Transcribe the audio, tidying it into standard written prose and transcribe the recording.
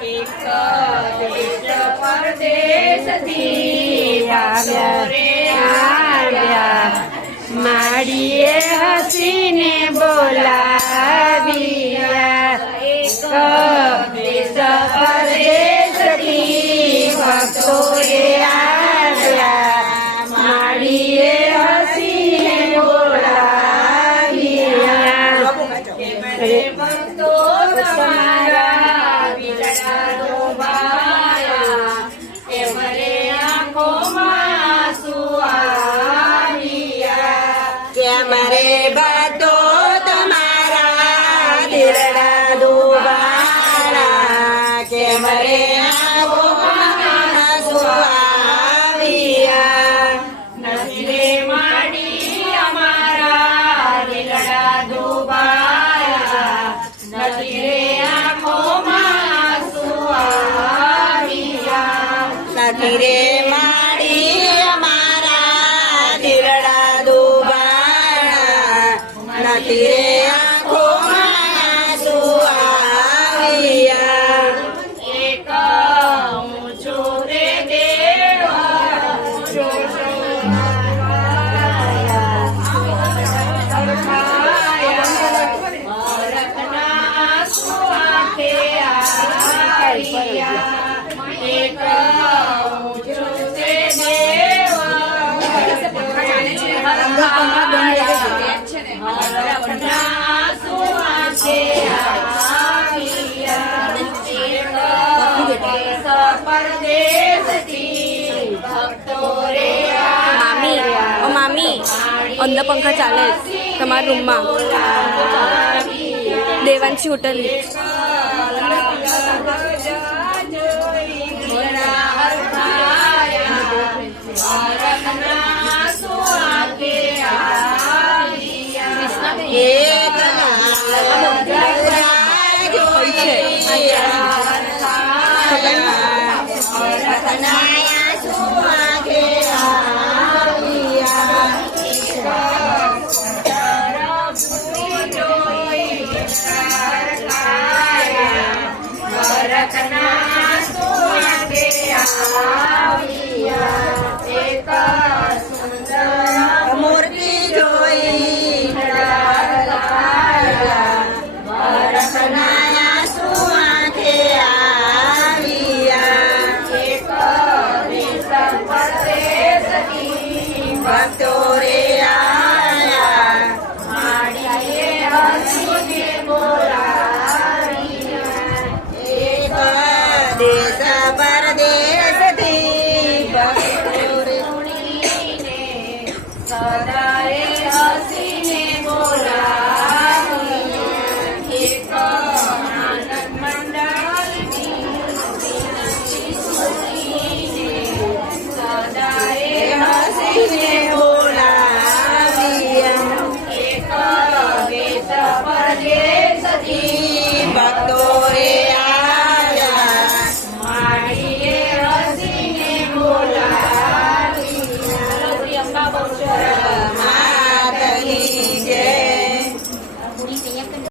એક દેશ પરદેશથી આવ્યા માડીએ હસીને બોલાવ્યા એક દેશ પરદેશથી ભક્તોએ આવ્યા માડીએ હસીને બોલાવ્યા ભક્તો તમારા બિલડા ડોબાયા એમરે આંખોમાં આંસુ આવ્યા કે અમારે ભક્તો તમારા દિલડા ડોબાયા કે મરે આંખોમાં આંસુ આવ્યા નથી રે માડી અમારા દિલડા ડોબાયા નથી રે આંખોમાં આંસુ આવ્યા નથી રે માડી અમારા દિલડા ડૂબાયા નથી રે આંખોમાં આંસુ આવ્યા એક ઊંચો રે દેવ ઊંચો મામી અંદર પંખા ચાલે તમારા રૂમમાં દેવાંશી હોટલ મૂર્તિ જોઈ ભરતના સુઆંખે આવ્યા એક દેશ પરદેશથી ભક્તો રે આવ્યા માડીએ હસીને બોલાવ્યા એક દેશ પરદેશથી ભક્તો રે સદાએ હસીને બોલાવ્યા એક આનંદ મંડળની સદાએ હસીને